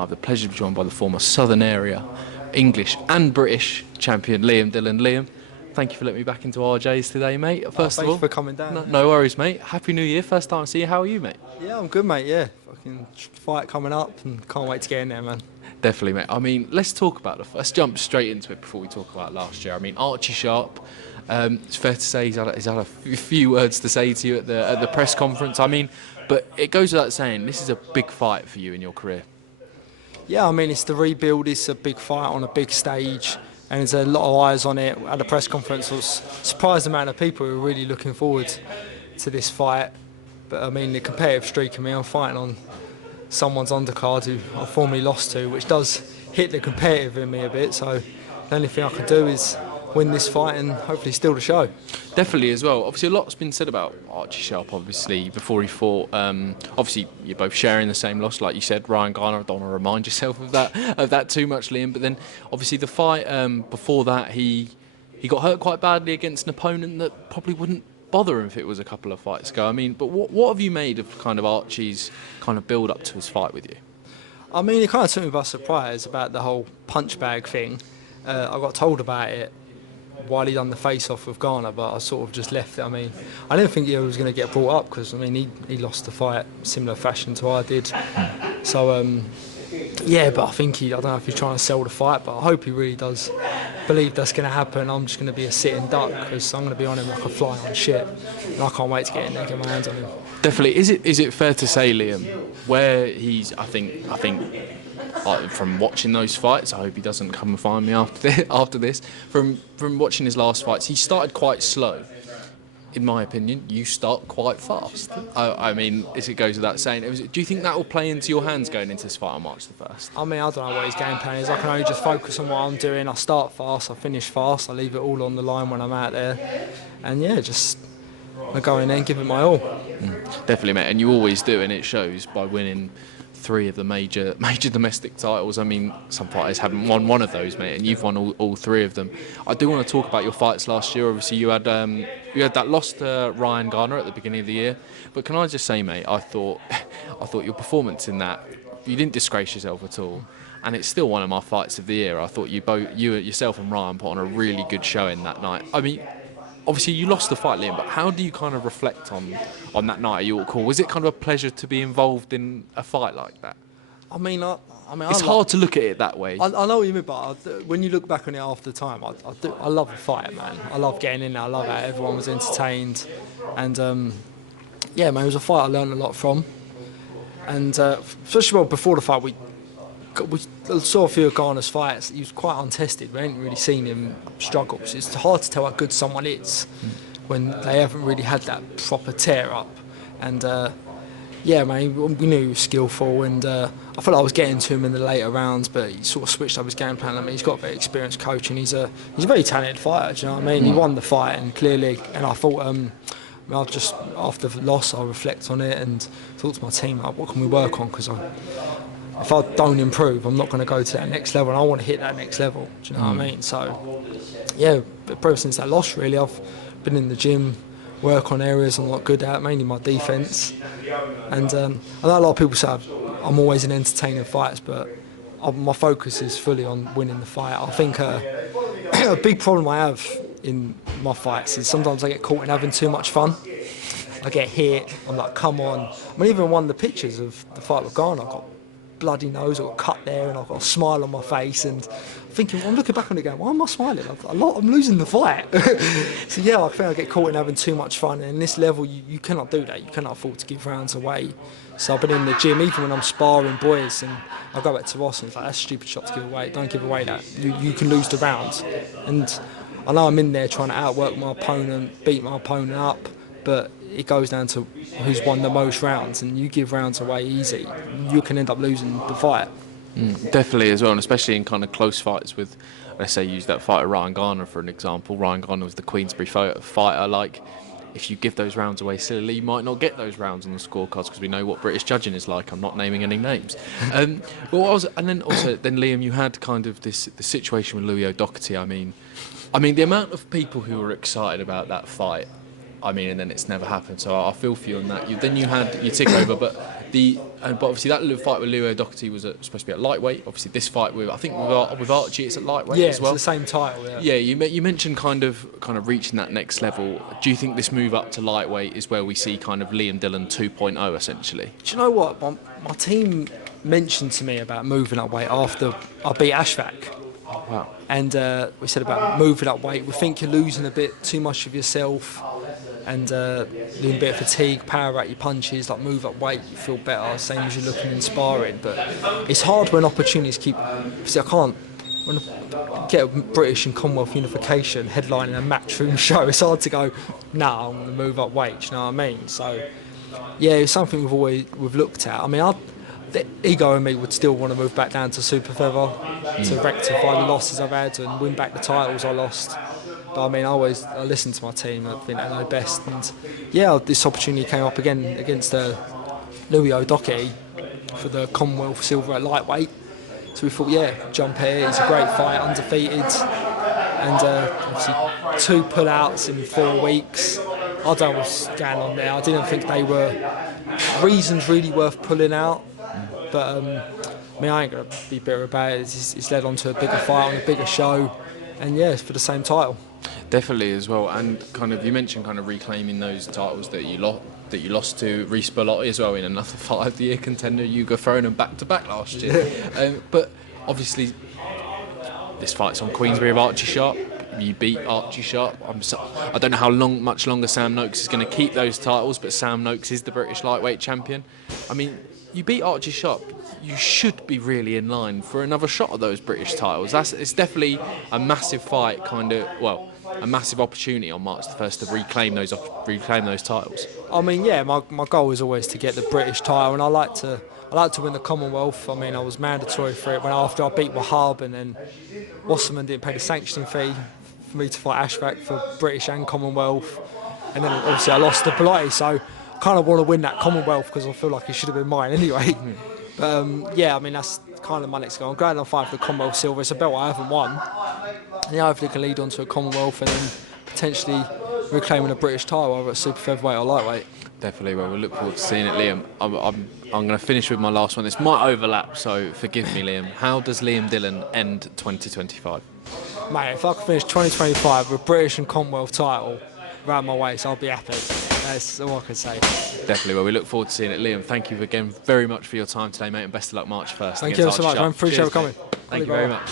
I have the pleasure to be joined by the former Southern Area, English and British champion Liam Dillon. Liam, thank you for letting me back into RJ's today, mate. First of all, thanks for coming down. no worries, mate. Happy New Year. First time I see you. How are you, mate? Yeah, I'm good, mate. Yeah, fucking fight coming up, and can't wait to get in there, man. Definitely, mate. I mean, let's talk about let's jump straight into it before we talk about last year. I mean, Archie Sharp. It's fair to say he's had a few words to say to you at the press conference. I mean, but it goes without saying, this is a big fight for you in your career. Yeah, I mean, it's the rebuild. It's a big fight on a big stage, and there's a lot of eyes on it. At the press conference, I was surprised the amount of people who were really looking forward to this fight. But I mean, the competitive streak of me, I'm fighting on someone's undercard who I formerly lost to, which does hit the competitive in me a bit. So the only thing I can do is win this fight and hopefully steal the show. Definitely as well. Obviously, a lot's been said about Archie Sharp, obviously, before he fought. Obviously, you're both sharing the same loss, like you said, Ryan Garner. I don't want to remind yourself of that too much, Liam. But then, obviously, the fight before that, he got hurt quite badly against an opponent that probably wouldn't bother him if it was a couple of fights ago. I mean, but what have you made of kind of Archie's kind of build up to his fight with you? I mean, it kind of took me by surprise about the whole punch bag thing. I got told about it while he done the face-off with Garner, but I sort of just left it. I mean, I didn't think he was going to get brought up because, I mean, he lost the fight similar fashion to I did. So, yeah, but I think I don't know if he's trying to sell the fight, but I hope he really does believe that's going to happen. I'm just going to be a sitting duck because I'm going to be on him like a fly on shit, and I can't wait to get in there and get my hands on him. Definitely. Is it fair to say, Liam, where he's, I think from watching those fights, I hope he doesn't come and find me after this. From watching his last fights, he started quite slow. In my opinion, you start quite fast. I mean, as it goes without saying, do you think that will play into your hands going into this fight on March the 1st? I mean, I don't know what his game plan is. I can only just focus on what I'm doing. I start fast, I finish fast, I leave it all on the line when I'm out there. And yeah, just I go in there and give it my all. Definitely, mate, and you always do, and it shows by winning 3 of the major domestic titles. I mean, some fighters haven't won one of those, mate, and you've won all 3 of them. I do want to talk about your fights last year. Obviously, you had that loss to Ryan Garner at the beginning of the year, but can I just say, mate, I thought your performance in that, you didn't disgrace yourself at all, and it's still one of my fights of the year. I thought you yourself and Ryan put on a really good showing that night. I mean, obviously you lost the fight, Liam, but how do you kind of reflect on that night at York Hall? Was it kind of a pleasure to be involved in a fight like that? I mean, it's hard to look at it that way. I know what you mean, but when you look back on it after the time, I love the fight, man. I love getting in there. I love how everyone was entertained, and yeah, man, it was a fight I learned a lot from. And first of all, before the fight, we saw a few of Garner's fights. He was quite untested. We hadn't really seen him struggle. So it's hard to tell how good someone is when they haven't really had that proper tear up. And yeah, man, we knew he was skillful, and I felt like I was getting to him in the later rounds, but he sort of switched up his game plan. I mean, he's got a very experienced coach, and he's a very talented fighter. Do you know what I mean? He won the fight, and clearly, and I thought, I've just after the loss, I reflect on it and talk to my team like, what can we work on? Because if I don't improve, I'm not going to go to that next level, and I want to hit that next level. Do you know what I mean? So, yeah, ever since that loss, really, I've been in the gym, work on areas I'm not good at, mainly my defence. And I know a lot of people say I'm always in entertaining fights, but my focus is fully on winning the fight. I think a big problem I have in my fights is sometimes I get caught in having too much fun. I get hit, I'm like, come on. I mean, even one of the pictures of the fight with Garner, I got bloody nose, I got cut there, and I've got a smile on my face, and I'm looking back on it going, why am I smiling? I'm losing the fight. So yeah, I think I get caught in having too much fun, and in this level you cannot do that. You cannot afford to give rounds away. So I've been in the gym, even when I'm sparring boys, and I go back to Ross and it's like, that's a stupid shot to give away, don't give away that. You can lose the round. And I know I'm in there trying to outwork my opponent, beat my opponent up, but it goes down to who's won the most rounds, and you give rounds away easy, you can end up losing the fight. Definitely as well, and especially in kind of close fights with, let's say, use that fighter Ryan Garner for an example. Ryan Garner was the Queensberry fighter. Like, if you give those rounds away silly, you might not get those rounds on the scorecards because we know what British judging is like. I'm not naming any names. Then Liam, you had kind of the situation with Louis O'Doherty. I mean, the amount of people who were excited about that fight I mean, and then it's never happened. So I feel for you on that. Then you had your tick over, but obviously that little fight with Leo Doherty was supposed to be at lightweight. Obviously this fight with with Archie it's at lightweight as well. Yeah, it's the same title. Yeah, you mentioned kind of reaching that next level. Do you think this move up to lightweight is where we see kind of Liam Dillon 2.0 essentially? Do you know what? My team mentioned to me about moving up weight after I beat Ashfaq. Wow. And we said about moving up weight. We think you're losing a bit too much of yourself and losing a bit of fatigue, power out your punches, like move up weight, you feel better, same as you're looking in sparring. But it's hard when opportunities keep... See, I can't... When I get a British and Commonwealth unification headlining a matchroom show, it's hard to go, nah, I'm going to move up weight, do you know what I mean? So, yeah, it's something we've looked at. I mean, the ego in me would still want to move back down to super feather to rectify the losses I've had and win back the titles I lost. But I mean, I listen to my team. I think they know best. And yeah, this opportunity came up again against Leo Doherty for the Commonwealth silver at lightweight. So we thought, yeah, jump here. He's a great fight, undefeated, and obviously 2 pullouts in 4 weeks. I don't know what's going on there. I didn't think they were reasons really worth pulling out. But I mean, I ain't gonna be bitter about it. It's led on to a bigger fight on a bigger show, and yeah, it's for the same title. Definitely as well, and kind of you mentioned kind of reclaiming those titles that you lost to Reece Bellotti as well in another Fight of the Year contender. You got thrown them back to back last year, but obviously this fight's on Queensberry of Archie Sharp. You beat Archie Sharp. I don't know how much longer Sam Noakes is going to keep those titles, but Sam Noakes is the British lightweight champion. I mean, you beat Archie Sharp. You should be really in line for another shot at those British titles. It's definitely a massive fight, a massive opportunity on March the 1st to reclaim those titles. I mean, yeah, my goal is always to get the British title, and I like to win the Commonwealth. I mean, I was mandatory for it after I beat Wahab, and then Wasserman didn't pay the sanctioning fee for me to fight Ashfaq for British and Commonwealth, and then obviously I lost to Bellotti, so I kind of want to win that Commonwealth because I feel like it should have been mine anyway. But yeah, I mean, that's kind of my next goal. I'm glad I'm fighting for the Commonwealth silver. It's a belt I haven't won. And yeah, hopefully can lead on to a Commonwealth and then potentially reclaiming a British title over at super featherweight or lightweight. Definitely, well, we'll look forward to seeing it, Liam. I'm going to finish with my last one. This might overlap, so forgive me, Liam. How does Liam Dillon end 2025? Mate, if I could finish 2025 with a British and Commonwealth title around my waist, I'll be happy. That's all I can say. Definitely, well, we look forward to seeing it. Liam, thank you again very much for your time today, mate, and best of luck March 1st. Thank you so much, man. Appreciate you coming. Thank you very much.